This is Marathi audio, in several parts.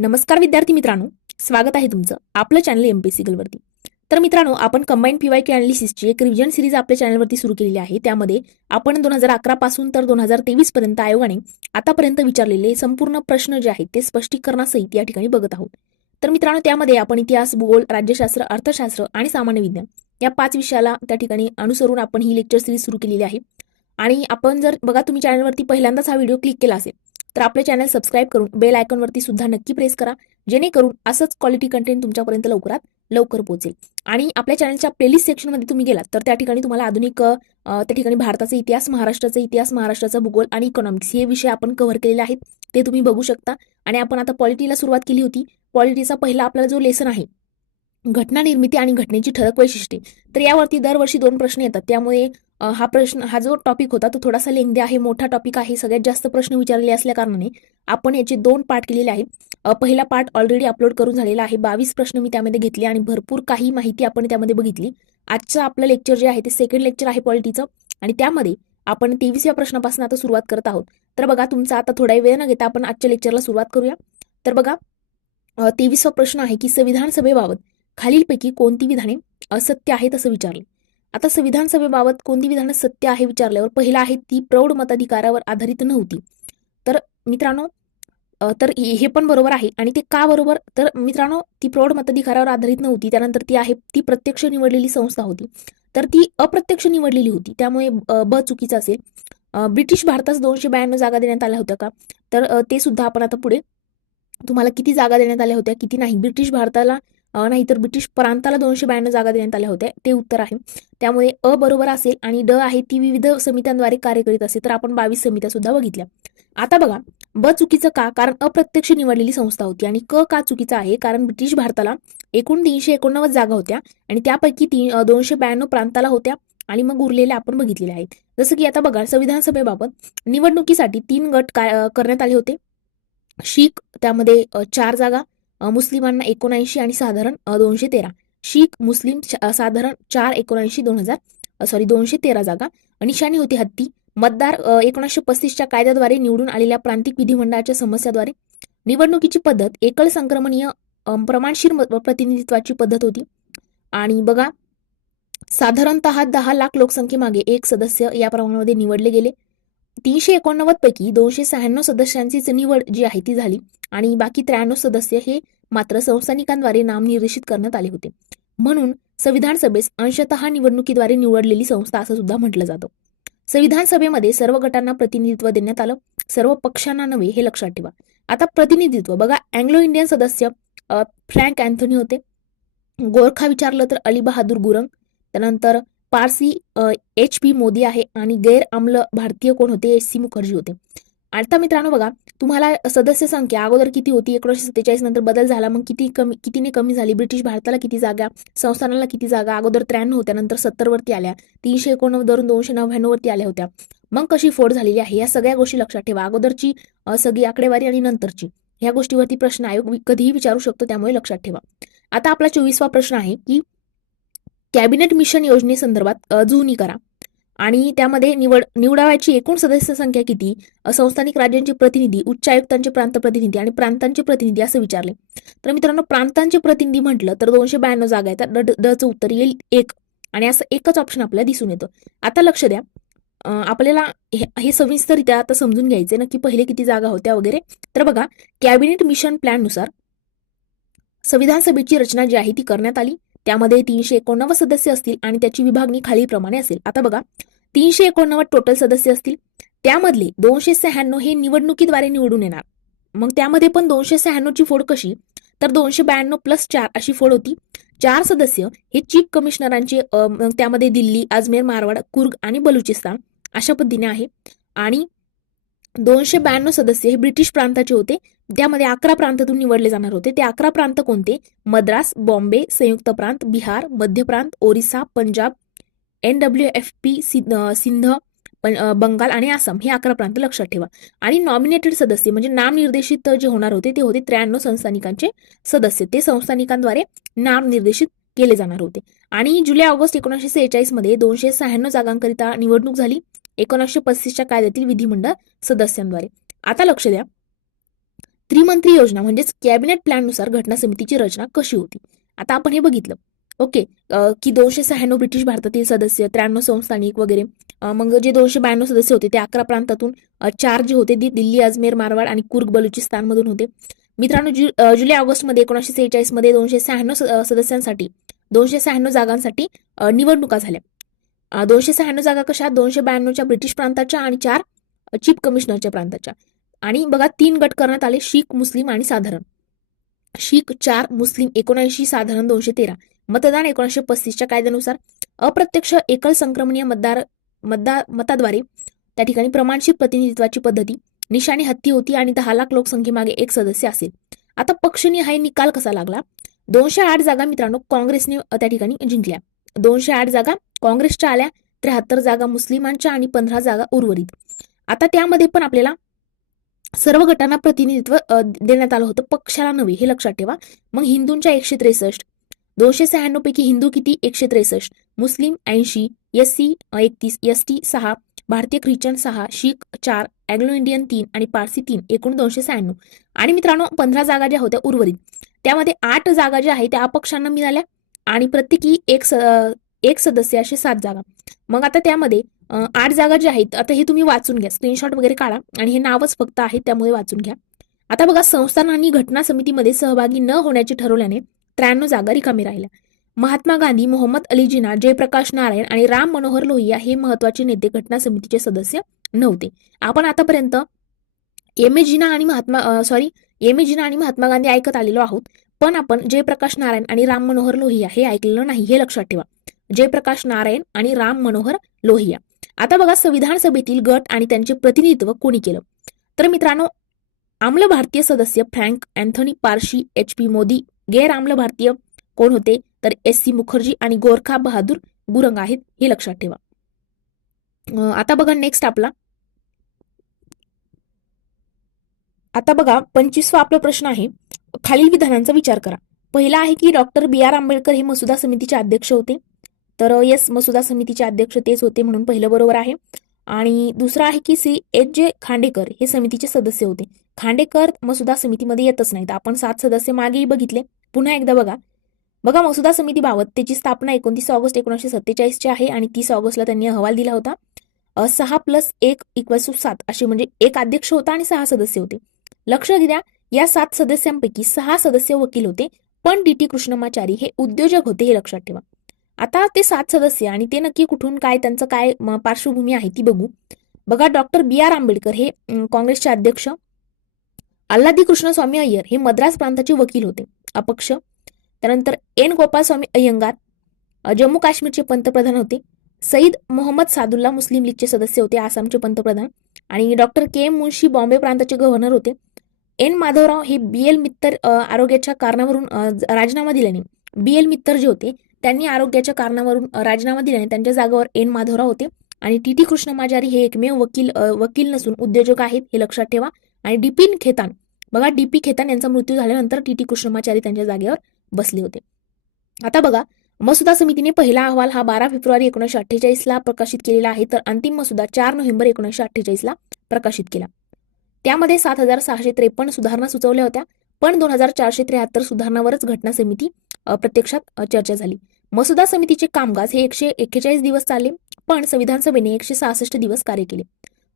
नमस्कार विद्यार्थी मित्रांनो, स्वागत आहे तुमचं आपलं चॅनल एमपीएससी गर्लवरती. तर मित्रांनो, आपण कंबाईंड पीवायक्यू अनालिसिसची एक रिव्हिजन सिरीज आपल्या चॅनलवरती सुरू केलेली आहे. त्यामध्ये आपण 2011 पासून तर 2023 पर्यंत आयोगाने आतापर्यंत विचारलेले संपूर्ण प्रश्न जे आहेत ते स्पष्टीकरणासहित या ठिकाणी बघत आहोत. तर मित्रांनो, त्यामध्ये आपण इतिहास, भूगोल, राज्यशास्त्र, अर्थशास्त्र आणि सामान्य विज्ञान या 5 विषयाला त्या ठिकाणी अनुसरून आपण ही लेक्चर सिरीज सुरू केलेली आहे. आणि आपण जर बघा तुम्ही चॅनलवरती पहिल्यांदाच हा व्हिडिओ क्लिक केला असेल तर आपले चॅनल सबस्क्राईब करून बेल आयकॉनवरती सुद्धा नक्की प्रेस करा, जेणेकरून असंच क्वालिटी कंटेंट तुमच्यापर्यंत लवकरात लवकर पोहोचेल. आणि आपल्या चॅनलच्या प्लेलिस्ट सेक्शनमध्ये तुम्ही गेलात तर त्या ठिकाणी तुम्हाला आधुनिक त्या ठिकाणी भारताचा इतिहास, महाराष्ट्राचा इतिहास, महाराष्ट्राचा भूगोल आणि इकॉनॉमिक्स हे विषय आपण कव्हर केलेले आहेत, ते तुम्ही बघू शकता. आणि आपण आता पॉलिटीला सुरुवात केली होती. पॉलिटीचा पहिला आपला जो लेसन आहे घटना निर्मिती आणि घटनेची ठळक वैशिष्ट्ये, तर यावरती दरवर्षी 2 प्रश्न येतात. त्यामुळे हा जो टॉपिक होता तो थोडासा लेंदी आहे, मोठा टॉपिक आहे, सगळ्यात जास्त प्रश्न विचारलेले असल्या कारणाने आपण याचे 2 पार्ट केलेले आहेत. पहिला पार्ट ऑलरेडी अपलोड करून झालेला आहे. 22 प्रश्न मी त्यामध्ये घेतले आणि भरपूर काही माहिती आपण त्यामध्ये बघितली. आजचं आपलं लेक्चर जे आहे ते सेकंड लेक्चर आहे पॉलिटीचं, आणि त्यामध्ये आपण 23व्या प्रश्नापासून आता सुरुवात करत आहोत. तर बघा, तुमचा आता थोडा वेळ न घेता आपण आजच्या लेक्चरला सुरुवात करूया. तर बघा, 23वा प्रश्न आहे की संविधान सभेबाबत खालीलपैकी कोणती विधाने असत्य आहेत असं विचारले. आता संविधान सभेबाबत कोणती विधानं सत्य आहे विचारल्यावर पहिला आहे ती प्रौढ मताधिकारावर आधारित नव्हती. तर मित्रांनो, तर हे पण बरोबर आहे. आणि ते का बरोबर, तर मित्रांनो ती प्रौढ मताधिकारावर आधारित नव्हती. त्यानंतर ती प्रत्यक्ष निवडलेली संस्था होती, तर ती अप्रत्यक्ष निवडलेली होती. त्यामुळे ब चुकीचं असेल. ब्रिटिश भारतास 292 जागा देण्यात आल्या होत्या का, तर ते सुद्धा आपण आता पुढे तुम्हाला किती जागा देण्यात आल्या होत्या किती नाही, ब्रिटिश भारताला नाही तर ब्रिटिश प्रांताला 292 जागा देण्यात आल्या होत्या, ते उत्तर आहे. त्यामुळे अ बरोबर असेल. आणि ड आहे ती विविध समित्यांद्वारे कार्य करीत असेल, तर आपण 22 समित्या सुद्धा बघितल्या. आता बघा, ब चुकीचं का, कारण अप्रत्यक्ष निवडलेली संस्था होती. आणि क का चुकीचं आहे, कारण ब्रिटिश भारताला एकूण 389 जागा होत्या आणि त्यापैकी 292 प्रांताला होत्या आणि मग उरलेल्या आपण बघितलेल्या आहेत. जसं की आता बघा, संविधान सभेबाबत निवडणुकीसाठी 3 गट करण्यात आले होते. शीख त्यामध्ये 4 जागा, मुस्लिमांना 79 आणि साधारण 213. शीख मुस्लिम साधारण 4 79 213 जागा. निशाणी होती हत्ती. मतदार 1935च्या कायद्याद्वारे निवडून आलेल्या प्रांतिक विधिमंडळाच्या समस्याद्वारे. निवडणुकीची पद्धत एकल संक्रमणीय प्रमाणशीर प्रतिनिधित्वाची पद्धत होती. आणि बघा, साधारणतः 10 लाख लोकसंख्येमागे एक सदस्य या प्रमाणामध्ये निवडले गेले. 389 पैकी 296 सदस्यांचीच निवड जी आहे ती झाली आणि बाकी 93 सदस्य हे मात्र संस्थानिकांद्वारे नामनिर्देशित करण्यात आले होते. म्हणून संविधान सभेस अंशतः निवडणुकीद्वारे निवडलेली संस्था असं सुद्धा म्हटलं जातं. संविधान सभेमध्ये सर्व गटांना प्रतिनिधित्व देण्यात आलं, सर्व पक्षांना नव्हे, हे लक्षात ठेवा. आता प्रतिनिधित्व बघा, अँग्लो इंडियन सदस्य फ्रँक अँथोनी होते. गोरखा विचारलं तर अली बहादूर गुरंग. त्यानंतर पारसी HP मोदी आहे. आणि गैर आम्ल भारतीय कोण होते, SC मुखर्जी होते. आता मित्रांनो बघा, तुम्हाला सदस्य संख्या अगोदर किती होती, 1947 नंतर बदल झाला, मग कितीने कमी झाली, ब्रिटिश भारताला किती जागा, संस्थानाला किती जागा, अगोदर 93 होत्या, नंतर 70 वरती आल्या, 389 वरून 299 वरती आल्या होत्या, मग कशी फोड झालेली आहे, या सगळ्या गोष्टी लक्षात ठेवा. अगोदरची सगळी आकडेवारी आणि नंतरची, ह्या गोष्टीवरती प्रश्न आयोग कधीही विचारू शकतो, त्यामुळे लक्षात ठेवा. आता आपला 24वा प्रश्न आहे की कॅबिनेट मिशन योजनेसंदर्भात जुनी करा. आणि त्यामध्ये निवडावयाची एकूण सदस्य संख्या किती, संस्थानिक राज्यांचे प्रतिनिधी, उच्चायुक्तांचे प्रांत प्रतिनिधी आणि प्रांतांचे प्रतिनिधी असं विचारले. तर मित्रांनो, प्रांतांचे प्रतिनिधी म्हटलं तर 292 जागा आहेत. ड चं उत्तर येईल 1. आणि असं एकच ऑप्शन आपल्याला दिसून येतं. आता लक्ष द्या, आपल्याला हे सविस्तररित्या आता समजून घ्यायचे नक्की पहिले किती जागा होत्या वगैरे. तर बघा, कॅबिनेट मिशन प्लॅन नुसार संविधान सभेची रचना जी आहे ती करण्यात आली. त्यामध्ये 389 सदस्य असतील आणि त्याची विभागणी खालीलप्रमाणे असेल. आता बघा, 389 टोटल सदस्य असतील, त्यामधले 296 हे निवडणुकीद्वारे निवडून येणार. मग त्यामध्ये पण 296 ची फोड कशी, तर 292 प्लस 4 अशी फोड होती. 4 सदस्य हे चीफ कमिशनरांचे, त्यामध्ये दिल्ली, अजमेर, मारवाड, कुर्ग आणि बलुचिस्तान अशा पद्धतीने आहे. आणि 292 सदस्य हे ब्रिटिश प्रांताचे होते. त्यामध्ये 11 प्रांतातून निवडले जाणार होते. ते 11 प्रांत कोणते, मद्रास, बॉम्बे, संयुक्त प्रांत, बिहार, मध्य प्रांत, ओरिसा, पंजाब, NWFP, सिंध, बंगाल आणि आसाम, हे 11 प्रांत लक्षात ठेवा. आणि नॉमिनेटेड सदस्य म्हणजे नामनिर्देशित जे होणार होते ते होते 93 संस्थानिकांचे सदस्य, ते संस्थानिकांद्वारे नामनिर्देशित केले जाणार होते. आणि जुलै ऑगस्ट 1946 मध्ये 296 जागांकरिता निवडणूक झाली 1935च्या कायद्यातील विधिमंडळ सदस्यांद्वारे. आता लक्ष द्या, त्रिमंत्री योजना म्हणजेच कॅबिनेट प्लॅननुसार घटना समितीची रचना कशी होती. आता आपण हे बघितलं. ओके. की 296 ब्रिटिश भारतातील सदस्य, 93 संस्थानिक वगैरे. मग जे 292 सदस्य होते ते 11 प्रांतातून, 4 जे होते ते दिल्ली, अजमेर, मारवाड आणि कुर्ग बलुचिस्तान मधून होते. मित्रांनो, जुलै ऑगस्ट मध्ये 1946 मध्ये 296 सदस्यांसाठी 296 जागांसाठी निवडणुका झाल्या. 296 जागा कशा? 292च्या ब्रिटिश प्रांताच्या आणि 4 चीफ कमिशनरच्या प्रांताच्या. आणि बघा 3 गट करण्यात आले: शीख, मुस्लिम आणि साधारण. शीख 4, मुस्लिम 79, साधारण 213. मतदान 1935च्या कायद्यानुसार अप्रत्यक्ष एकल संक्रमणीय मताद्वारे त्या ठिकाणी प्रमाणशीर प्रतिनिधित्वाची पद्धती. निशाणी हत्ती होती आणि 10 लाख लोकसंख्येमागे एक सदस्य असेल. आता पक्षनिहाय निकाल कसा लागला? 208 जागा मित्रांनो काँग्रेसने त्या ठिकाणी जिंकल्या. 208 जागा काँग्रेसच्या आल्या, 73 जागा मुस्लिमांच्या आणि 15 जागा उर्वरित. आता त्यामध्ये पण आपल्याला सर्व गटांना प्रतिनिधित्व देण्यात आलं होतं, पक्षाला नव्हे, हे लक्षात ठेवा. मग हिंदूंच्या 163, 296 पैकी हिंदू किती? 163, मुस्लिम 80, एससी 31, एसटी 6, भारतीय ख्रिश्चन 6, शीख 4, अँग्लो इंडियन 3 आणि पारसी 3, एकूण 296. आणि मित्रांनो 15 जागा ज्या होत्या उर्वरित, त्यामध्ये 8 जागा ज्या आहेत त्या अपक्षांना मिळाल्या आणि प्रत्येकी एक सदस्य असे 7 जागा. मग आता त्यामध्ये 8 जागा ज्या आहेत, आता हे तुम्ही वाचून घ्या, स्क्रीनशॉट वगैरे काढा, आणि हे नावच फक्त आहे त्यामुळे वाचून घ्या. आता बघा, संस्थानांनी घटना समितीमध्ये सहभागी न होण्याचे ठरवल्याने 93 जागा रिकामी राहिल्या. महात्मा गांधी, मोहम्मद अली जिना, जयप्रकाश नारायण आणि राम मनोहर लोहिया हे महत्वाचे नेते घटना समितीचे सदस्य नव्हते. आपण आतापर्यंत एम ए जिना आणि महात्मा गांधी ऐकत आलेलो आहोत, पण आपण जयप्रकाश नारायण आणि राम मनोहर लोहिया हे ऐकलेलं नाही, हे लक्षात ठेवा. जयप्रकाश नारायण आणि राम मनोहर लोहिया. आता बघा, संविधान सभेतील गट आणि त्यांचे प्रतिनिधित्व कोणी केलं? तर मित्रांनो, आम्ल भारतीय सदस्य frank Anthony Parsi, HP Modi. गैर आम्ल भारतीय कोण होते? तर SC मुखर्जी आणि गोरखा बहादूर गुरंग आहेत, हे लक्षात ठेवा. आता बघा नेक्स्ट आपला, आता बघा 25वा आपला प्रश्न आहे, खालील विधानांचा विचार करा. पहिला आहे की डॉक्टर BR आंबेडकर हे मसुदा समितीचे अध्यक्ष होते. तर येस, मसुदा समितीचे अध्यक्ष तेच होते, म्हणून पहिलं बरोबर आहे. आणि दुसरं आहे की CH खांडेकर हे समितीचे सदस्य होते. खांडेकर मसुदा समितीमध्ये येतच नाहीत. आपण 7 सदस्य मागेही बघितले, पुन्हा एकदा बघा. मसुदा समितीबाबत त्याची स्थापना 29 ऑगस्ट 1947 ची आहे आणि 30 ऑगस्टला त्यांनी अहवाल दिला होता. 6 + 1 = 7 असे, म्हणजे एक अध्यक्ष होता आणि 6 सदस्य होते. लक्ष द्या, या 7 सदस्यांपैकी 6 सदस्य वकील होते, पण DT कृष्णमाचारी हे उद्योजक होते, हे लक्षात ठेवा. आता ते 7 सदस्य आणि ते नक्की कुठून, काय त्यांचं काय पार्श्वभूमी आहे ती बघू. बघा, डॉक्टर BR आंबेडकर हे काँग्रेसचे अध्यक्ष. अल्लादी कृष्णस्वामी अय्यर हे मद्रास प्रांताचे वकील होते, अपक्ष. त्यानंतर N गोपालस्वामी अय्यंगार जम्मू काश्मीरचे पंतप्रधान होते. सईद मोहम्मद सादुल्ला मुस्लिम लीगचे सदस्य होते, आसामचे पंतप्रधान. आणि डॉक्टर KM मुन्शी बॉम्बे प्रांताचे गव्हर्नर होते. N माधवराव हे BL मित्तर आरोग्याच्या कारणावरून राजीनामा दिल्याने, BL मित्तर जे होते त्यांनी आरोग्याच्या कारणावरून राजीनामा दिल्याने त्यांच्या जागेवर N माधवराव होते. आणि TT कृष्णमाचारी हे एकमेव वकील नसून उद्योजक आहेत, हे लक्षात ठेवा. आणि DP खेतान, बघा DP खेतान यांचा मृत्यू झाल्यानंतर TT कृष्णमाचारी त्यांच्या जागेवर बसले होते. आता बघा, मसुदा समितीने पहिला अहवाल हा 12 फेब्रुवारी 1948 ला प्रकाशित केलेला आहे, तर अंतिम मसुदा 4 नोव्हेंबर 1948 ला प्रकाशित केला. त्यामध्ये 7653 सुधारणा सुचवल्या होत्या, पण 2473 सुधारणांवरच घटना समिती प्रत्यक्षात चर्चा झाली. मसुदा समितीचे कामकाज हे 141 दिवस चालले, पण संविधान सभेने 166 दिवस कार्य केले.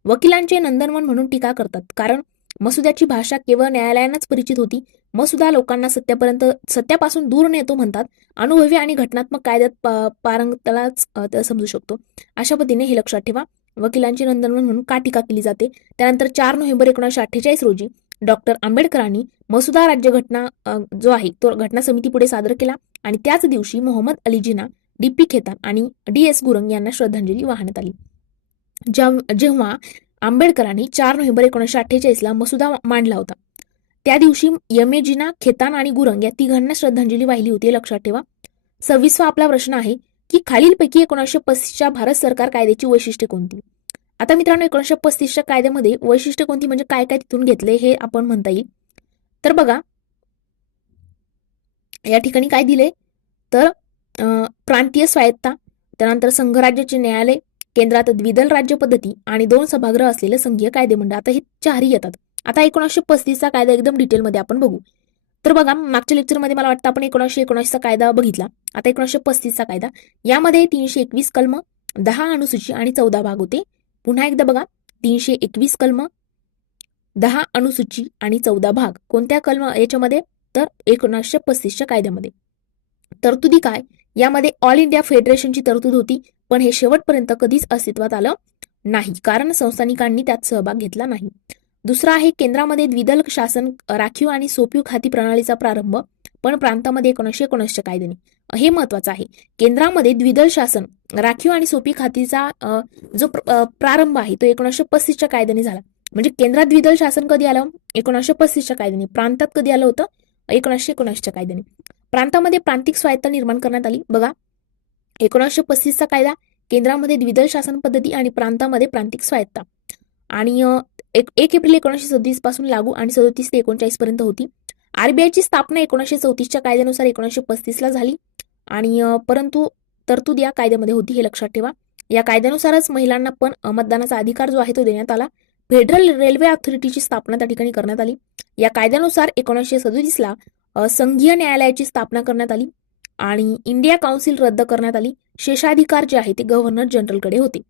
वकिलांचे नंदनवन म्हणून टीका करतात, कारण मसुद्याची भाषा केवळ न्यायालयांनाच परिचित होती. मसुदा लोकांना सत्यापासून दूर नेतो म्हणतात. अनुभवी आणि घटनात्मक कायद्यात पारंगतलाच समजू शकतो. अशा पद्धतीने हे लक्षात ठेवा, वकिलांचे नंदनवन म्हणून का टीका केली जाते. त्यानंतर 4 नोव्हेंबर 1948 रोजी डॉक्टर आंबेडकरांनी मसुदा राज्यघटना जो आहे तो घटना समिती पुढे सादर केला आणि त्याच दिवशी मोहम्मद अली जिना, DP खेतान आणि DS गुरंग यांना श्रद्धांजली वाहण्यात आली. जेव्हा आंबेडकरांनी 4 नोव्हेंबर 1948 ला मसुदा मांडला होता, त्या दिवशी MA जिना, खेतान आणि गुरंग या तिघांना श्रद्धांजली वाहिली होती, लक्षात ठेवा. 26वा आपला प्रश्न आहे की खालीलपैकी 1935च्या भारत सरकार कायद्याची वैशिष्ट्ये कोणती? आता मित्रांनो, 1935च्या कायद्यामध्ये वैशिष्ट्य कोणती म्हणजे काय काय तिथून घेतले हे आपण म्हणता येईल. तर बघा, या ठिकाणी काय दिले, तर प्रांतीय स्वायत्ता, त्यानंतर संघराज्याचे न्यायालय, केंद्रात द्विदल राज्य पद्धती आणि 2 सभागृह असलेले संघीय कायदेमंडळ. आता हे 4ही येतात. आता 1935चा कायदा एकदम डिटेलमध्ये आपण बघू. तर बघा, मागच्या लेक्चरमध्ये मला वाटतं आपण 1919चा कायदा बघितला. आता 1935चा कायदा, यामध्ये 321 कलम, 10 अनुसूची आणि 14 भाग होते. पुन्हा एकदा बघा, 321 कलम, 10 अनुसूची आणि 14 भाग. कोणत्या कलम याच्यामध्ये? तर 1935च्या कायद्यामध्ये. तरतुदी काय? यामध्ये ऑल इंडिया फेडरेशनची तरतूद होती, पण हे शेवटपर्यंत कधीच अस्तित्वात आलं नाही, कारण संस्थानिकांनी त्यात सहभाग घेतला नाही. दुसरा आहे केंद्रामध्ये द्विदल शासन, राखीव आणि सोपीव खाती प्रणालीचा प्रारंभ, पण प्रांतामध्ये 1919च्या कायद्याने. हे महत्वाचं आहे. केंद्रामध्ये द्विदल शासन, राखीव आणि सोपी खातीचा जो प्रारंभ आहे तो 1935च्या कायद्याने झाला. म्हणजे केंद्रात द्विदल शासन कधी आलं? 1935च्या कायद्याने. प्रांतात कधी आलं होतं? 1919च्या कायद्याने. प्रांतामध्ये प्रांतिक स्वायत्ता निर्माण करण्यात आली. बघा, 1935चा कायदा, केंद्रामध्ये द्विदल शासन पद्धती आणि प्रांतामध्ये प्रांतिक स्वायत्ता. आणि 1 एप्रिल 1937 पासून लागू आणि 37 ते 39 पर्यंत होती. आरबीआयची स्थापना 1934च्या कायद्यानुसार 1935ला झाली. आणि परंतु तरतूद या कायद्यामध्ये होती, हे लक्षात ठेवा. या कायद्यानुसारच महिलांना पण मतदानाचा अधिकार जो आहे तो देण्यात आला. फेडरल रेल्वे ऑथॉरिटीची स्थापना त्या ठिकाणी करण्यात आली. या कायद्यानुसार 1937ला संघीय न्यायालयाची स्थापना करण्यात आली आणि इंडिया काउन्सिल रद्द करण्यात आली. शेषाधिकार जे आहे ते गव्हर्नर जनरलकडे होते.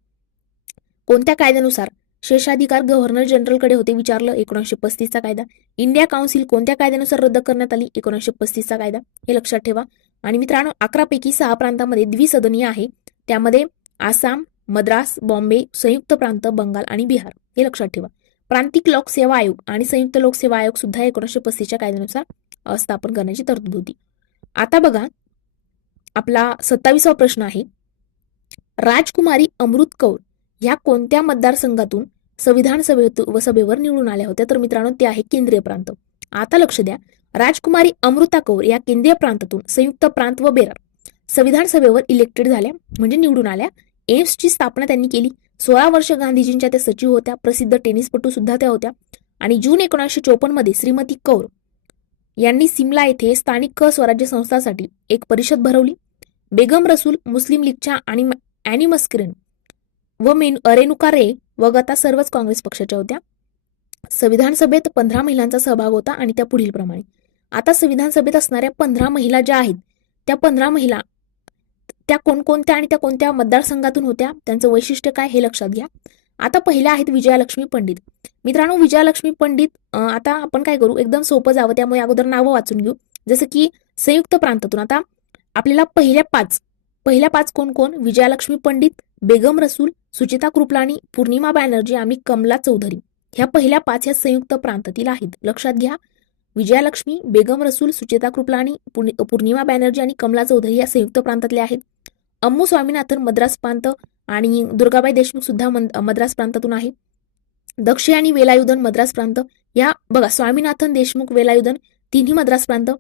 कोणत्या कायद्यानुसार शेषाधिकार गव्हर्नर जनरलकडे होते विचारलं? 1935चा कायदा. इंडिया काउन्सिल कोणत्या कायद्यानुसार रद्द करण्यात आली? 1935चा कायदा. हे लक्षात ठेवा. आणि मित्रांनो, 11 पैकी 6 प्रांतामध्ये द्विसदनीय आहे. त्यामध्ये आसाम, मद्रास, बॉम्बे, संयुक्त प्रांत, बंगाल आणि बिहार. हे लक्षात ठेवा. प्रांतिक लोकसेवा आयोग आणि संयुक्त लोकसेवा आयोग सुद्धा 1935च्या कायद्यानुसार स्थापन करण्याची तरतूद होती. आता बघा, आपला 27वा प्रश्न आहे, राजकुमारी अमृत कौर ह्या कोणत्या मतदारसंघातून संविधान सभेवर निवडून आल्या होत्या? तर मित्रांनो, ते आहे केंद्रीय प्रांत. आता लक्ष द्या, राजकुमारी अमृता कौर या केंद्रीय प्रांतातून संयुक्त प्रांत व बेरार संविधान सभेवर इलेक्टेड झाल्या, म्हणजे निवडून आल्या. एम्सची स्थापना त्यांनी केली. 16 वर्ष गांधीजींच्या त्या सचिव होत्या. प्रसिद्ध टेनिसपटू सुद्धा त्या होत्या. आणि जून 1954 मध्ये श्रीमती कौर यांनी सिमला येथे स्थानिक स्वराज्य संस्थांसाठी एक परिषद भरवली. बेगम रसूल, मुस्लिम लीगच्या आणि अॅनी मस्किन व रेणुका रे वगळता सर्वच काँग्रेस पक्षाच्या होत्या. संविधान सभेत 15 महिलांचा सहभाग होता आणि त्या पुढील प्रमाणे. आता संविधान सभेत असणाऱ्या 15 महिला ज्या आहेत, त्या 15 महिला त्या कोणकोणत्या आणि त्या कोणत्या मतदारसंघातून होत्या, त्यांचं वैशिष्ट्य काय हे लक्षात घ्या. आता पहिल्या आहेत विजयालक्ष्मी पंडित. मित्रांनो, विजयालक्ष्मी पंडित, आता आपण काय करू, एकदम सोपं जावं, त्यामुळे अगोदर नावं वाचून घेऊ. जसं की संयुक्त प्रांतातून आता आपल्याला पहिल्या पाच कोण कोण? विजयालक्ष्मी पंडित, बेगम रसूल, सुचिता कृपलानी, पूर्णिमा बॅनर्जी आणि कमला चौधरी. ह्या पहिल्या 5 ह्या संयुक्त प्रांतातील आहेत. लक्षात घ्या, विजयालक्ष्मी, बेगम रसूल, सुचिता कृपलानी, पूर्णिमा बॅनर्जी आणि कमला चौधरी या संयुक्त प्रांतातल्या आहेत. अम्मू स्वामीनाथन मद्रास प्रांत आणि दुर्गाबाई देशमुख सुद्धा मद्रास प्रांतातून आहे. दक्ष आणि वेलायुधन मद्रास प्रांत. या बघा, स्वामीनाथन, देशमुख, वेलायुधन तिन्ही मद्रास प्रांत.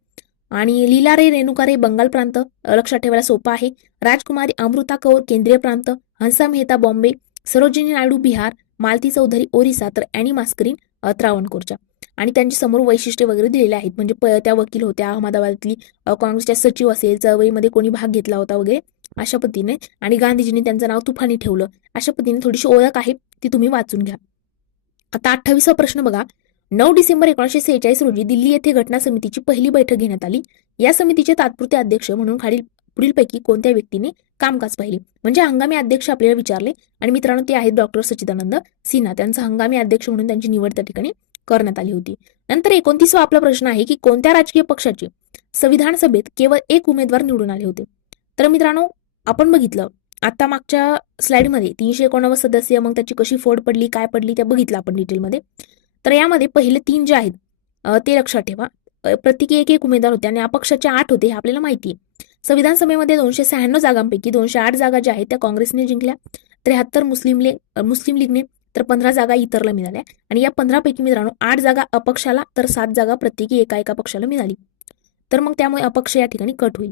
आणि लीला रे, रेणुका रे बंगाल प्रांत. लक्षात ठेवायला सोपं आहे. राजकुमारी अमृता कौर केंद्रीय प्रांत. हंसा मेहता बॉम्बे. सरोजिनी नायडू बिहार. मालती चौधरी ओरिसा. तर अॅनी मस्किन त्रावणकोरच्या. आणि त्यांची समोर वैशिष्ट्ये वगैरे दिलेले आहेत, म्हणजे त्या वकील होत्या, अहमदाबादली काँग्रेसच्या सचिव असेल, चळवळीमध्ये कोणी भाग घेतला होता वगैरे, अशा पद्धतीने. आणि गांधीजींनी त्यांचं नाव तुफानी ठेवलं. अशा पद्धतीने थोडीशी ओळख आहे, ती तुम्ही वाचून घ्या. आता 28वा प्रश्न बघा, 9 डिसेंबर 1946 रोजी दिल्ली येथे घटना समितीची पहिली बैठक घेण्यात आली. या समितीचे तात्पुरते अध्यक्ष म्हणून पुढीलपैकी कोणत्या व्यक्तीने कामकाज पाहिले? म्हणजे हंगामी अध्यक्ष आपल्याला विचारले. आणि मित्रांनो, ते आहेत डॉक्टर सच्चिदानंद सिन्हा. त्यांचा हंगामी अध्यक्ष म्हणून त्यांची निवड त्या ठिकाणी करण्यात आली होती. नंतर 29वा आपला प्रश्न आहे की कोणत्या राजकीय पक्षाचे संविधान सभेत केवळ एक उमेदवार निवडून आले होते? तर मित्रांनो, आपण बघितलं आता मागच्या स्लाइडमध्ये 389 सदस्य, मग त्याची कशी फोड पडली, काय पडली, ते बघितलं आपण डिटेलमध्ये. तर यामध्ये पहिले 3 जे आहेत ते लक्षात ठेवा. प्रत्येकी एक उमेदवार होते आणि अपक्षाचे 8 होते, हे आपल्याला माहिती आहे. संविधान सभेमध्ये 296 जागांपैकी 208 जागा ज्या आहेत त्या काँग्रेसने जिंकल्या. 73 मुस्लिम लीगने, तर 15 जागा इतरला मिळाल्या. आणि या 15 पैकी मित्रांनो 8 जागा अपक्षाला, तर 7 जागा प्रत्येकी एका पक्षाला मिळाली. तर मग त्यामुळे अपक्ष या ठिकाणी कट होईल.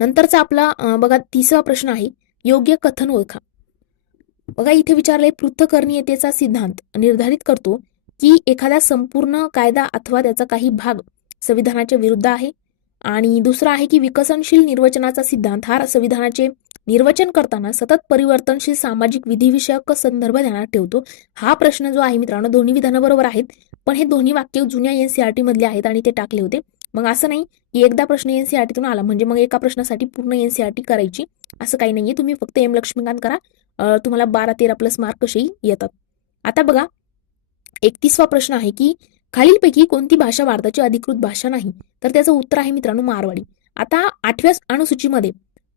नंतरचा आपला बघा 30वा प्रश्न आहे, योग्य कथन ओळखा. बघा, इथे विचारलंय, पृथक्करणीयतेचा सिद्धांत निर्धारित करतो की एखादा संपूर्ण कायदा अथवा त्याचा काही भाग संविधानाच्या विरुद्ध आहे. आणि दुसरा आहे की विकसनशील निर्वचनाचा सिद्धांत हा संविधानाचे निर्वचन करताना सतत परिवर्तनशील सामाजिक विधिविषयक संदर्भ ध्यानात ठेवतो. हा प्रश्न जो आहे मित्रांनो, दोन्ही विधानं बरोबर आहेत, पण हे दोन्ही वाक्य जुन्या एनसीईआरटी मधले आहेत आणि ते टाकले होते. मग असं नाही की एकदा प्रश्न एनसीईआरटीतून आला म्हणजे मग एका प्रश्नासाठी पूर्ण एनसीईआरटी करायची, असं काही नाहीये. तुम्ही फक्त एम लक्ष्मीकांत करा, तुम्हाला 12-13 प्लस मार्क कसेही येतात. आता बघा 31वा प्रश्न आहे की खालीलपैकी कोणती भाषा भारताची अधिकृत भाषा नाही? तर त्याचं उत्तर आहे मित्रांनो मारवाडी. आता 8व्या अनुसूचीमध्ये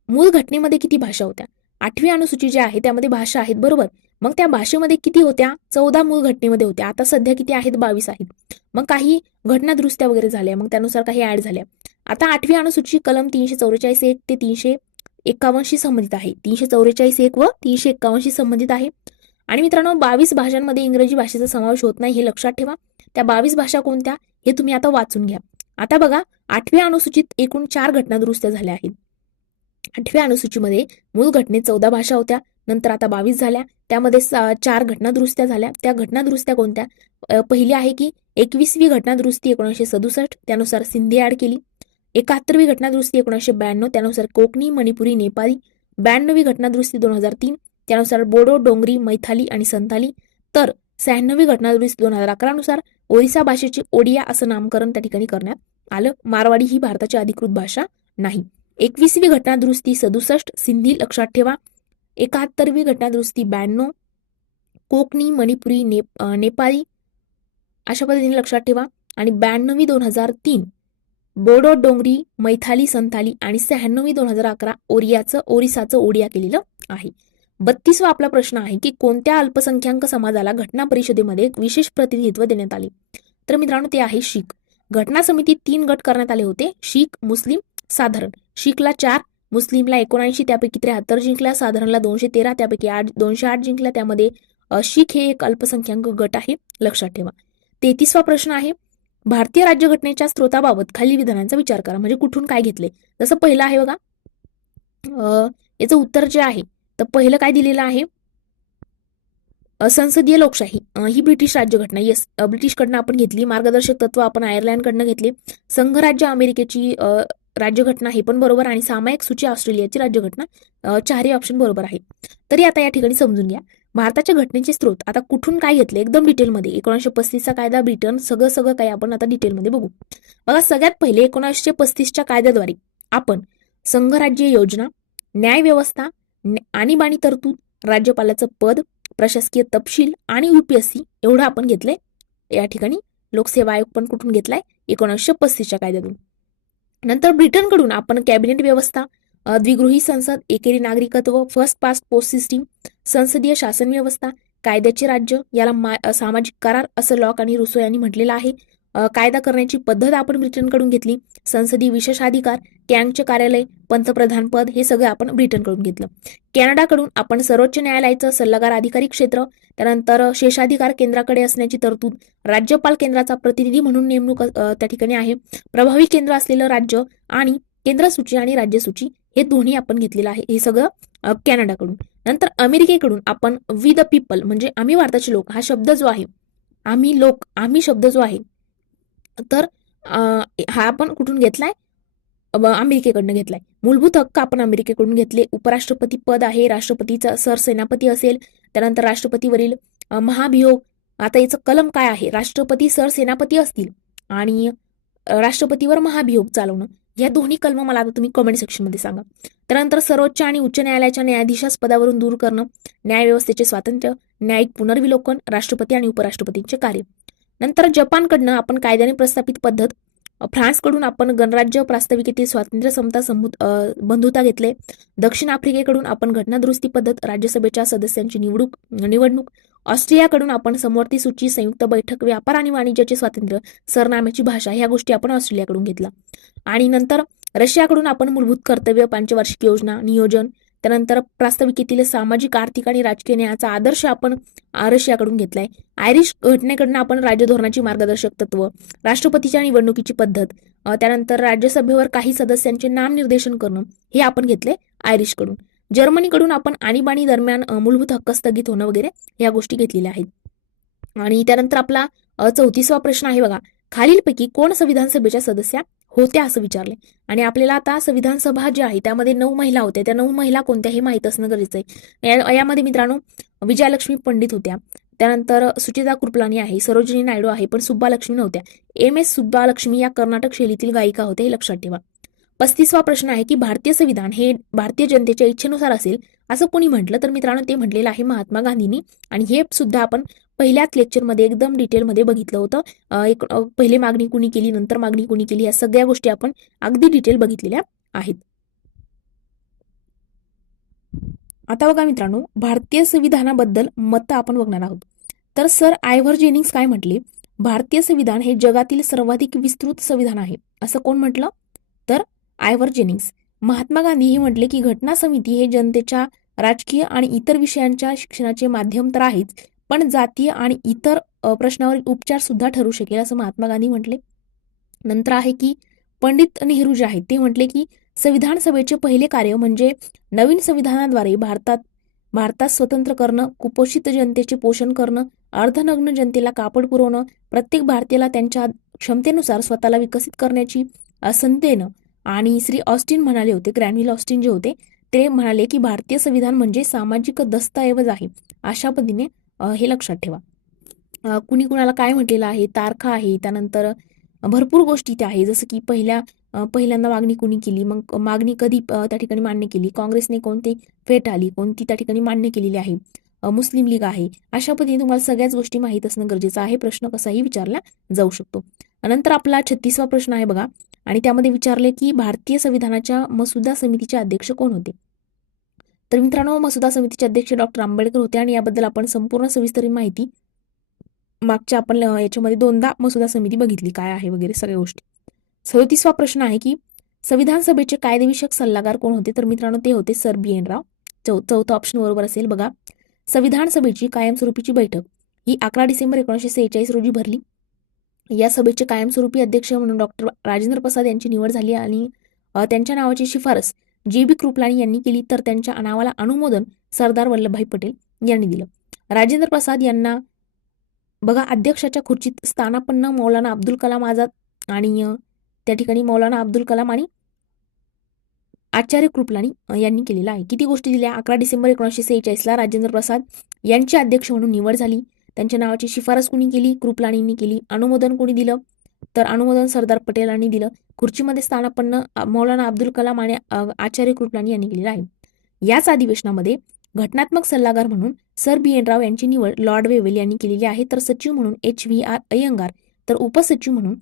मूळ घटनेमध्ये किती भाषा होत्या? 8वी अनुसूची जी आहे त्यामध्ये भाषा आहेत बरोबर. मग त्या भाषेमध्ये किती होत्या? 14 मूळ घटनेमध्ये होत्या. आता सध्या किती आहेत? 22 आहेत. मग काही घटना दुरुस्त्या वगैरे झाल्या, मग त्यानुसार काही ऍड झाल्या. आता 8वी अनुसूची कलम 344(1) ते 351 शी संबंधित आहे. 344(1) व 351 शी संबंधित आहे. आणि मित्रांनो 22 भाषांमध्ये इंग्रजी भाषेचा समावेश होत नाही हे लक्षात ठेवा. त्या 22 भाषा कोणत्या हे तुम्ही आता वाचून घ्या. आता बघा 8व्या अनुसूचीत एकूण 4 घटना दुरुस्त्या झाल्या आहेत. 8व्या अनुसूचीमध्ये मूळ घटनेत 14 भाषा होत्या, नंतर आता 22 झाल्या, त्यामध्ये 4 घटना दुरुस्त्या झाल्या. त्या घटना दुरुस्त्या कोणत्या? पहिली आहे की 21वी घटना दुरुस्ती 1967, त्यानुसार सिंधी ऍड केली. 71वी घटना दुरुस्ती 1992, त्यानुसार कोकणी, मणिपुरी, नेपाळी. 92वी घटना दुरुस्ती 2003, त्यानुसार बोडो, डोंगरी, मैथाली आणि संथाली. तर 96वी घटना दुरुस्ती 2011 नुसार ओरिसा भाषेचे ओडिया असं नामकरण त्या ठिकाणी करण्यात आलं. मारवाडी ही भारताची अधिकृत भाषा नाही. 21वी घटना दुरुस्ती 67 सिंधी लक्षात ठेवा. 71वी घटना दुरुस्ती 92 कोकणी, मणिपुरी, नेपाळी अशा पद्धतीने लक्षात ठेवा. आणि 92वी 2003 बोडो, डोंगरी, मैथाली, संथाली आणि 96वी 2011 ओरिसाचं ओडिया केलेलं आहे. 32वा आपला प्रश्न आहे की कोणत्या अल्पसंख्याक समाजाला घटना परिषदेमध्ये विशेष प्रतिनिधित्व देण्यात आले? तर मित्रांनो ते आहे शीख. घटना समितीत 3 गट करण्यात आले होते, शीख, मुस्लिम, साधारण. शीखला 4, मुस्लिमला 79, त्यापैकी 73 जिंकल्या, साधारणला 213, त्यापैकी 208 जिंकल्या. त्यामध्ये शीख हे एक अल्पसंख्याक गट आहे, लक्षात ठेवा. 33वा प्रश्न आहे भारतीय राज्यघटनेच्या स्रोताबाबत खालील विधानांचा विचार करा. म्हणजे कुठून काय घेतले. जसं पहिलं आहे बघा, याचं उत्तर जे आहे तर पहिलं काय दिलेलं आहे, संसदीय लोकशाही ही ब्रिटिश राज्यघटना. येस, ब्रिटिशकडनं आपण घेतली. मार्गदर्शक तत्व आपण आयर्लंडकडनं घेतली. संघराज्य अमेरिकेची राज्यघटना हे पण बरोबर. आणि सामायिक सूची ऑस्ट्रेलियाची राज्यघटना. 4ही ऑप्शन बरोबर आहे. तरी आता या ठिकाणी समजून घ्या भारताच्या घटनेचे स्रोत आता कुठून काय घेतले एकदम डिटेलमध्ये. 1935चा कायदा, ब्रिटन, सगळं काही आपण आता डिटेलमध्ये बघू. बघा सगळ्यात पहिले 1935च्या कायद्याद्वारे आपण संघराज्य योजना, न्याय व्यवस्था, आणीबाणी तरतूद, राज्यपालाचं पद, प्रशासकीय तपशील आणि UPSC एवढं आपण घेतलंय. या ठिकाणी लोकसेवा आयोग पण कुठून घेतलाय? 1935च्या कायद्यातून. नंतर ब्रिटनकडून आपण कॅबिनेट व्यवस्था, द्विगृही संसद, एकेरी नागरिकत्व, फर्स्ट पास्ट पोस्ट सिस्टीम, संसदीय शासन व्यवस्था, कायद्याचे राज्य, याला सामाजिक करार असं लॉक आणि रुसो यांनी म्हटलेलं आहे. कायदा करण्याची पद्धत आपण ब्रिटनकडून घेतली. संसदीय विशेषाधिकार, कॅगचे कार्यालय, पंतप्रधान पद हे सगळं आपण ब्रिटनकडून घेतलं. कॅनडाकडून आपण सर्वोच्च न्यायालयाचं सल्लागार अधिकारी क्षेत्र, त्यानंतर शेषाधिकार केंद्राकडे असण्याची तरतूद, राज्यपाल केंद्राचा प्रतिनिधी म्हणून नेमणूक त्या ठिकाणी आहे, प्रभावी केंद्र असलेलं राज्य आणि केंद्रसूची आणि राज्यसूची हे दोन्ही आपण घेतलेलं आहे. हे सगळं कॅनडाकडून. नंतर अमेरिकेकडून आपण वी द पीपल म्हणजे आम्ही भारताचे लोक हा शब्द जो आहे, आम्ही लोक, आम्ही शब्द जो आहे तर हा आपण कुठून घेतलाय? अमेरिकेकडनं घेतलाय. मूलभूत हक्क आपण अमेरिकेकडून घेतले. उपराष्ट्रपती पद आहे, राष्ट्रपतीचा सरसेनापती असेल, त्यानंतर राष्ट्रपतीवरील महाभियोग. आता याचं कलम काय आहे? राष्ट्रपती सरसेनापती असतील आणि राष्ट्रपतीवर महाभियोग चालवणं. या दोन्ही कलम मला आता तुम्ही कमेंट सेक्शनमध्ये सांगा. त्यानंतर सर्वोच्च आणि उच्च न्यायालयाच्या न्यायाधीशास पदावरून दूर करणं, न्यायव्यवस्थेचे स्वातंत्र्य, न्यायिक पुनर्विलोकन, राष्ट्रपती आणि उपराष्ट्रपतींचे कार्य. नंतर जपानकडनं आपण कायद्याने प्रस्थापित पद्धत, फ्रान्सकडून आपण गणराज्य प्रास्ताविकेतील स्वातंत्र्य, समता, बंधुता घेतले. दक्षिण आफ्रिकेकडून आपण घटना दुरुस्ती पद्धत, राज्यसभेच्या सदस्यांची निवडणूक. ऑस्ट्रियाकडून आपण समवर्ती सूची, संयुक्त बैठक, व्यापार आणि वाणिज्याचे स्वातंत्र्य, सरनाम्याची भाषा ह्या गोष्टी आपण ऑस्ट्रेलियाकडून घेतला. आणि नंतर रशियाकडून आपण मूलभूत कर्तव्य, पंचवार्षिक योजना, नियोजन, त्यानंतर प्रास्ताविकेतील सामाजिक, आर्थिक आणि राजकीय न्यायाचा आदर्श आपण रशियाकडून घेतलाय. आयरिश घटनेकडनं आपण राज्यधोरणाची मार्गदर्शक तत्व, राष्ट्रपतीच्या निवडणुकीची पद्धत, त्यानंतर राज्यसभेवर काही सदस्यांचे नामनिर्देशन करणं हे आपण घेतले आयरिशकडून. जर्मनीकडून आपण आणीबाणी दरम्यान मूलभूत हक्क स्थगित होणं वगैरे या गोष्टी घेतलेल्या आहेत. आणि त्यानंतर आपला 34वा प्रश्न आहे बघा, खालीलपैकी कोण संविधान सभेच्या सदस्या होत्या असं विचारले. आणि आपल्याला आता संविधान सभा जी आहे त्यामध्ये 9 महिला होत्या. त्या 9 महिला कोणत्या हे माहीत असणं गरजेचं आहे. यामध्ये मित्रांनो विजयालक्ष्मी पंडित होत्या, त्यानंतर सुचेता कृपलानी आहे, सरोजिनी नायडू आहे, पण सुब्बालक्ष्मी नव्हत्या. एम.एस. सुब्बालक्ष्मी या कर्नाटक शैलीतील गायिका होत्या, हे लक्षात ठेवा. 35वा प्रश्न आहे की भारतीय संविधान हे भारतीय जनतेच्या इच्छेनुसार असेल असं कोणी म्हटलं, तर मित्रांनो ते म्हटलेलं आहे महात्मा गांधींनी. आणि हे सुद्धा आपण पहिल्याच लेक्चरमध्ये एकदम डिटेलमध्ये बघितलं होतं. पहिले मागणी कुणी केली, नंतर मागणी कुणी केली, या सगळ्या गोष्टी आपण अगदी डिटेल बघितलेल्या आहेत. आता बघा मित्रांनो, भारतीय संविधानाबद्दल मत आपण बघणार आहोत. तर सर आयव्हर जेनिंग्स काय म्हटले, भारतीय संविधान हे जगातील सर्वाधिक विस्तृत संविधान आहे असं कोण म्हटलं, तर आयव्हर जेनिंग्स. महात्मा गांधी हे म्हटले की घटना समिती हे जनतेच्या राजकीय आणि इतर विषयांच्या शिक्षणाचे माध्यम तर आहेच, पण जातीय आणि इतर प्रश्नावरील उपचार सुद्धा ठरू शकेल असं महात्मा गांधी म्हटले. नंतर आहे की पंडित नेहरू जे आहेत ते म्हटले की संविधान सभेचे पहिले कार्य म्हणजे नवीन संविधानाद्वारे भारतात स्वतंत्र करणं, कुपोषित जनतेचे पोषण करणं, अर्धनग्न जनतेला कापड पुरवणं, प्रत्येक भारतीयाला त्यांच्या क्षमतेनुसार स्वतःला विकसित करण्याची संधी देणं. आणि श्री ऑस्टिन म्हणाले होते, ग्रॅनव्हिल ऑस्टिन जे होते ते म्हणाले की भारतीय संविधान म्हणजे सामाजिक दस्तऐवज आहे. अशा पद्धतीने हे लक्षात ठेवा. कुणी कुणाला काय म्हटलेलं आहे, तारखा आहे, त्यानंतर भरपूर गोष्टी त्या आहे. जसं की पहिल्यांदा मागणी कुणी केली, मग मागणी कधी त्या ठिकाणी मान्य केली, काँग्रेसने कोणती फेट आली, कोणती त्या ठिकाणी मान्य केलेली आहे, मुस्लिम लीग आहे. अशा पद्धतीने तुम्हाला सगळ्याच गोष्टी माहीत असणं गरजेचं आहे. प्रश्न कसाही विचारला जाऊ शकतो. नंतर आपला 36वा प्रश्न आहे बघा, आणि त्यामध्ये विचारले की भारतीय संविधानाच्या मसुदा समितीचे अध्यक्ष कोण होते. तर मित्रांनो, मसुदा समितीचे अध्यक्ष डॉक्टर आंबेडकर होते, आणि याबद्दल आपण संपूर्ण सविस्तर माहिती मागच्या आपण याच्यामध्ये 2दा मसुदा समिती बघितली काय आहे वगैरे सगळ्या गोष्टी. 37वा प्रश्न आहे की संविधान सभेचे कायदेविषयक सल्लागार कोण होते, तर मित्रांनो ते होते सर बी एन राव. चौथा ऑप्शन बरोबर असेल बघा. संविधान सभेची कायमस्वरूपीची बैठक ही 11 डिसेंबर 1946 रोजी भरली. या सभेचे कायमस्वरूपी अध्यक्ष म्हणून डॉक्टर राजेंद्र प्रसाद यांची निवड झाली, आणि त्यांच्या नावाची शिफारस जे.बी. कृपलानी यांनी केली, तर त्यांच्या नावाला अनुमोदन सरदार वल्लभभाई पटेल यांनी दिलं. राजेंद्र प्रसाद यांना बघा अध्यक्षाच्या खुर्चीत स्थानापन्न मौलाना अब्दुल कलाम आझाद आणि त्या ठिकाणी मौलाना अब्दुल कलाम आणि आचार्य कृपलानी यांनी केलेला आहे. किती गोष्टी दिल्या. 11 डिसेंबर 1946ला राजेंद्र प्रसाद यांची अध्यक्ष म्हणून निवड झाली. त्यांच्या नावाची शिफारस कुणी केली, कृपलानींनी केली. अनुमोदन कोणी दिलं, तर अनुमोदन सरदार पटेलांनी दिलं. खुर्चीमध्ये स्थानापन्न मौलाना अब्दुल कलाम आणि आचार्य कृपलानी यांनी केलेलं आहे. याच अधिवेशनामध्ये घटनात्मक सल्लागार म्हणून सर बी एन राव यांची निवड लॉर्ड वेव्हेल यांनी केलेली आहे. तर सचिव म्हणून H.V.R. अय्यंगार, तर उपसचिव म्हणून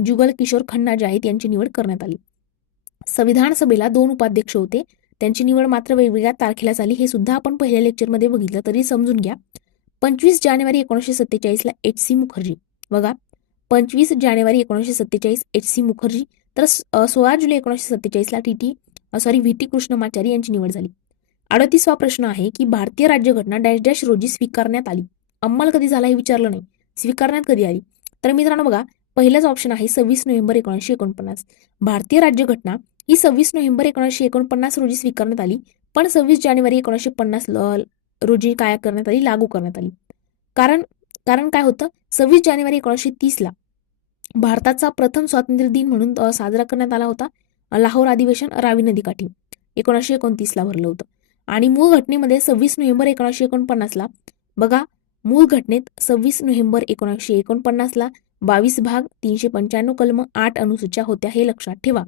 जुगल किशोर खन्ना जे आहेत यांची निवड करण्यात आली. संविधान सभेला 2 उपाध्यक्ष होते, त्यांची निवड मात्र वेगवेगळ्या तारखेला झाली. हे सुद्धा आपण पहिल्या लेक्चरमध्ये बघितलं, तरी समजून घ्या. 25 जानेवारी 1947ला H.C. मुखर्जी, बघा 25 जानेवारी 1947 H.C. मुखर्जी, तर 16 जुलै 1947ला व्ही.टी. कृष्णमाचारी यांची निवड झाली. 38वा प्रश्न आहे की भारतीय राज्यघटना डॅश डॅश रोजी स्वीकारण्यात आली. अंमल कधी झाला हे विचारलं नाही, स्वीकारण्यात कधी आली. तर मित्रांनो बघा, पहिलाच ऑप्शन आहे 26 नोव्हेंबर 1949. भारतीय राज्यघटना ही 26 नोव्हेंबर 1949 रोजी स्वीकारण्यात आली, पण 26 जानेवारी 1950 रोजी काय करण्यात आली, लागू करण्यात आली. कारण काय होतं, 26 जानेवारी 1930ला भारताचा प्रथम स्वातंत्र्य दिन म्हणून साजरा करण्यात आला होता. लाहोर अधिवेशन रावी नदीकाठी 1929ला भरलं होतं. आणि मूळ घटनेमध्ये 26 नोव्हेंबर 1949ला बघा, मूळ घटनेत 26 नोव्हेंबर 1949ला 22 भाग 395 कलम 8 अनुसूच्या होत्या, हे लक्षात ठेवा.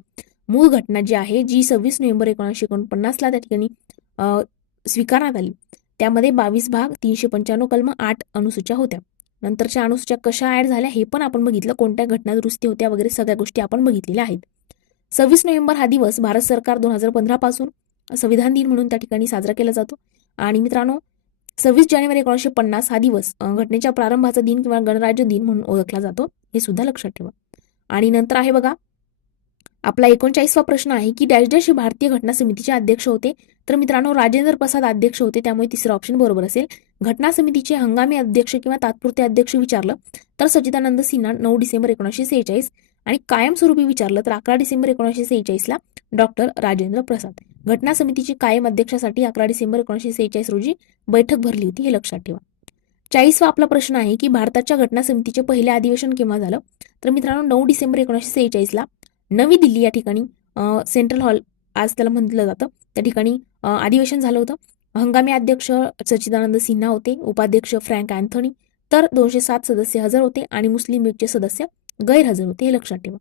मूळ घटना जी आहे, जी 26 नोव्हेंबर 1949ला त्या ठिकाणी स्वीकारण्यात आली, त्यामध्ये 22 भाग 395 कलम 8 अनुसूच्या होत्या. नंतरच्या अनुसूच्या कशा ऍड झाल्या हे पण आपण बघितलं, कोणत्या घटना दुरुस्ती होत्या वगैरे सगळ्या गोष्टी आपण बघितलेल्या आहेत. 26 नोव्हेंबर हा दिवस भारत सरकार 2015 पासून संविधान दिन म्हणून त्या ठिकाणी साजरा केला जातो. आणि मित्रांनो, 26 जानेवारी 1950 हा दिवस घटनेच्या प्रारंभाचा दिन किंवा गणराज्य दिन म्हणून ओळखला जातो, हे सुद्धा लक्षात ठेवा. आणि नंतर आहे बघा, आपला 39वा प्रश्न आहे की डॅश डॅश भारतीय घटना समितीचे अध्यक्ष होते. तर मित्रांनो, राजेंद्र प्रसाद अध्यक्ष होते, त्यामुळे तिसरं ऑप्शन बरोबर असेल. घटना समितीचे हंगामी अध्यक्ष किंवा तात्पुरते अध्यक्ष विचारलं तर सच्चिदानंद सिन्हा 9 डिसेंबर 1946, आणि कायमस्वरूपी विचारलं तर 11 डिसेंबर 1946ला डॉक्टर राजेंद्र प्रसाद. घटना समितीची कायम अध्यक्षासाठी 11 डिसेंबर 1946 रोजी बैठक भरली होती, हे लक्षात ठेवा. 40वा आपला प्रश्न आहे की भारताच्या घटना समितीचे पहिले अधिवेशन केव्हा झालं? तर मित्रांनो 9 डिसेंबर 1946ला नवी दिल्ली या ठिकाणी सेंट्रल हॉल आज त्याला म्हटलं जातं त्या ठिकाणी अधिवेशन झालं होतं. हंगामी अध्यक्ष सच्चिदानंद सिन्हा होते, उपाध्यक्ष फ्रँक अँथोनी, तर 207 सदस्य हजर होते आणि मुस्लिम लीगचे सदस्य गैरहजर होते, हे लक्षात ठेवा.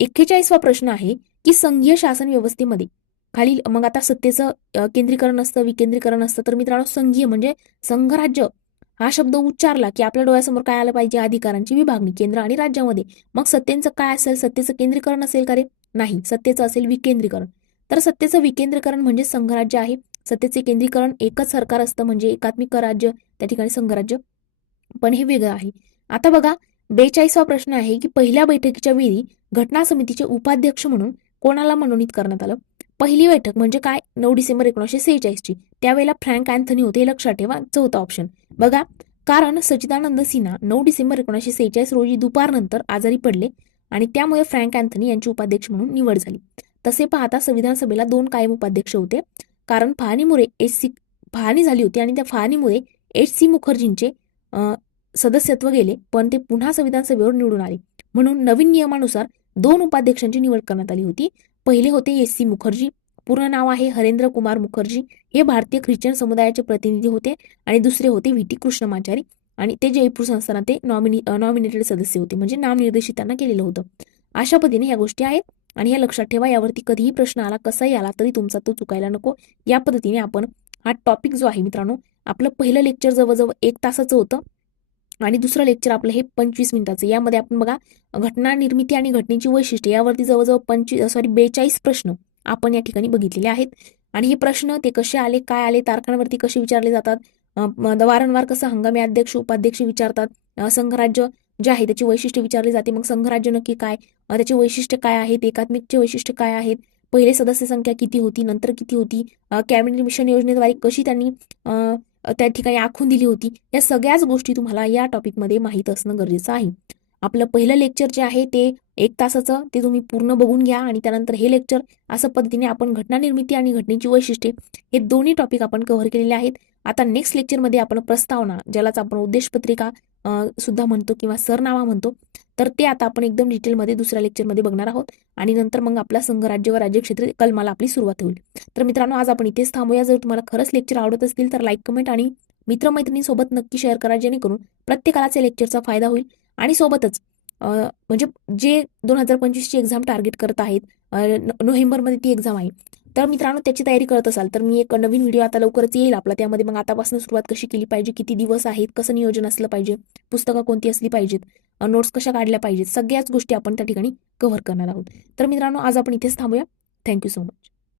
41वा प्रश्न आहे की संघीय शासन व्यवस्थेमध्ये खालील मग आता सत्तेचं केंद्रीकरण असतं, विकेंद्रीकरण असतं. तर मित्रांनो संघीय म्हणजे संघराज्य हा शब्द उच्चारला की आपल्या डोळ्यासमोर काय आलं पाहिजे? अधिकारांची विभागणी केंद्र आणि राज्यामध्ये. मग सत्तेचं काय असेल? सत्तेचं केंद्रीकरण असेल का रे? नाही, सत्तेचं असेल विकेंद्रीकरण. तर सत्तेचं विकेंद्रीकरण म्हणजे संघराज्य आहे. सत्तेचे केंद्रीकरण एकच सरकार असतं म्हणजे एकात्मिक राज्य, त्या ठिकाणी संघराज्य, पण हे वेगळं आहे. आता बघा 42वा प्रश्न आहे की पहिल्या बैठकीच्या वेळी घटना समितीचे उपाध्यक्ष म्हणून कोणाला मनोनीत करण्यात आलं? पहिली बैठक म्हणजे काय? 9 डिसेंबर 1946ची. त्यावेळेला फ्रँक अँथनी होते, हे लक्षात ठेवा. चौथा ऑप्शन बघा, कारण सच्चिदानंद सिन्हा 9 डिसेंबर 1946 रोजी दुपारनंतर आजारी पडले आणि त्यामुळे फ्रँक अँथनी यांची उपाध्यक्ष म्हणून निवड झाली. तसे पाहता संविधान सभेला 2 कायम उपाध्यक्ष होते, कारण फाळणी झाली होती आणि त्या फाळणीमुळे एच.सी. मुखर्जींचे सदस्यत्व गेले, पण ते पुन्हा संविधान सभेवर निवडून आले. म्हणून नवीन नियमानुसार 2 उपाध्यक्षांची निवड करण्यात आली होती. पहिले होते एच.सी. मुखर्जी, पूर्ण नाव आहे हरेंद्र कुमार मुखर्जी, हे भारतीय ख्रिश्चन समुदायाचे प्रतिनिधी होते. आणि दुसरे होते व्ही.टी. कृष्णमाचारी आणि ते जयपूर संस्थानात नॉमिनेटेड सदस्य होते, म्हणजे नामनिर्देशित त्यांना केलेलं होतं. अशा पद्धतीने ह्या गोष्टी आहेत आणि हे लक्षात ठेवा. यावरती कधीही प्रश्न आला, कसाही आला तरी तुमचा तो चुकायला नको. या पद्धतीने आपण हा टॉपिक जो आहे मित्रांनो, आपलं पहिलं लेक्चर जवळजवळ 1 तासाचं होतं आणि दुसरं लेक्चर आपलं हे 25 मिनिटाचं. यामध्ये आपण बघा घटना निर्मिती आणि घटनेची वैशिष्ट्ये यावरती जवळजवळ 42 प्रश्न आपण या ठिकाणी बघितलेले आहेत. आणि हे प्रश्न ते कसे आले, काय आले, तारखांवरती कसे विचारले जातात, वारंवार कसं हंगामी अध्यक्ष उपाध्यक्ष विचारतात, संघराज्य जे आहे त्याची वैशिष्ट्ये विचारली जाते. मग संघराज्य नक्की काय, त्याची वैशिष्ट्य काय आहेत, एकात्मिकचे वैशिष्ट्य काय आहेत, पहिले सदस्य संख्या किती होती, नंतर किती होती, कॅबिनेट मिशन योजनेद्वारे कशी त्यांनी त्या ठिकाणी आखून दिली होती, या सगळ्याच गोष्टी तुम्हाला या टॉपिकमध्ये माहीत असणं गरजेचं आहे. आपलं पहिलं लेक्चर जे आहे ते 1 तासाचं, ते तुम्ही पूर्ण बघून घ्या आणि त्यानंतर हे लेक्चर असं पद्धतीने आपण घटना निर्मिती आणि घटनेची वैशिष्ट्ये हे दोन्ही टॉपिक आपण कव्हर केलेले आहेत. आता नेक्स्ट लेक्चरमध्ये आपण प्रस्तावना, ज्यालाच आपण उद्देशपत्रिका सुद्धा म्हणतो किंवा सरनामा म्हणतो, तर ते आता आपण एकदम डिटेलमध्ये दुसऱ्या लेक्चरमध्ये बघणार आहोत. आणि नंतर मग आपला संघराज्य व राज्यक्षेत्र कलमाला आपली सुरुवात होईल. तर मित्रांनो आज आपण इथेच थांबूया. जर तुम्हाला खरंच लेक्चर आवडत असतील तर लाईक, कमेंट आणि मित्रमैत्रिणींसोबत नक्की शेअर करा, जेणेकरून प्रत्येकालाच या लेक्चरचा फायदा होईल. आणि सोबतच म्हणजे जे 2025ची एक्झाम टार्गेट करत आहेत, नोव्हेंबरमध्ये ती एक्झाम आहे, तर मित्रांनो त्याची तयारी करत असाल तर मी एक नवीन व्हिडिओ आता लवकरच येईल आपला. त्यामध्ये मग आतापासून सुरुवात कशी केली पाहिजे, किती दिवस आहेत, कसं नियोजन असलं पाहिजे, पुस्तकं कोणती असली पाहिजेत, नोट्स कशा काढल्या पाहिजेत, सगळ्याच गोष्टी आपण त्या ठिकाणी कव्हर करणार आहोत. तर मित्रांनो आज आपण इथेच थांबूया. Thank you so much.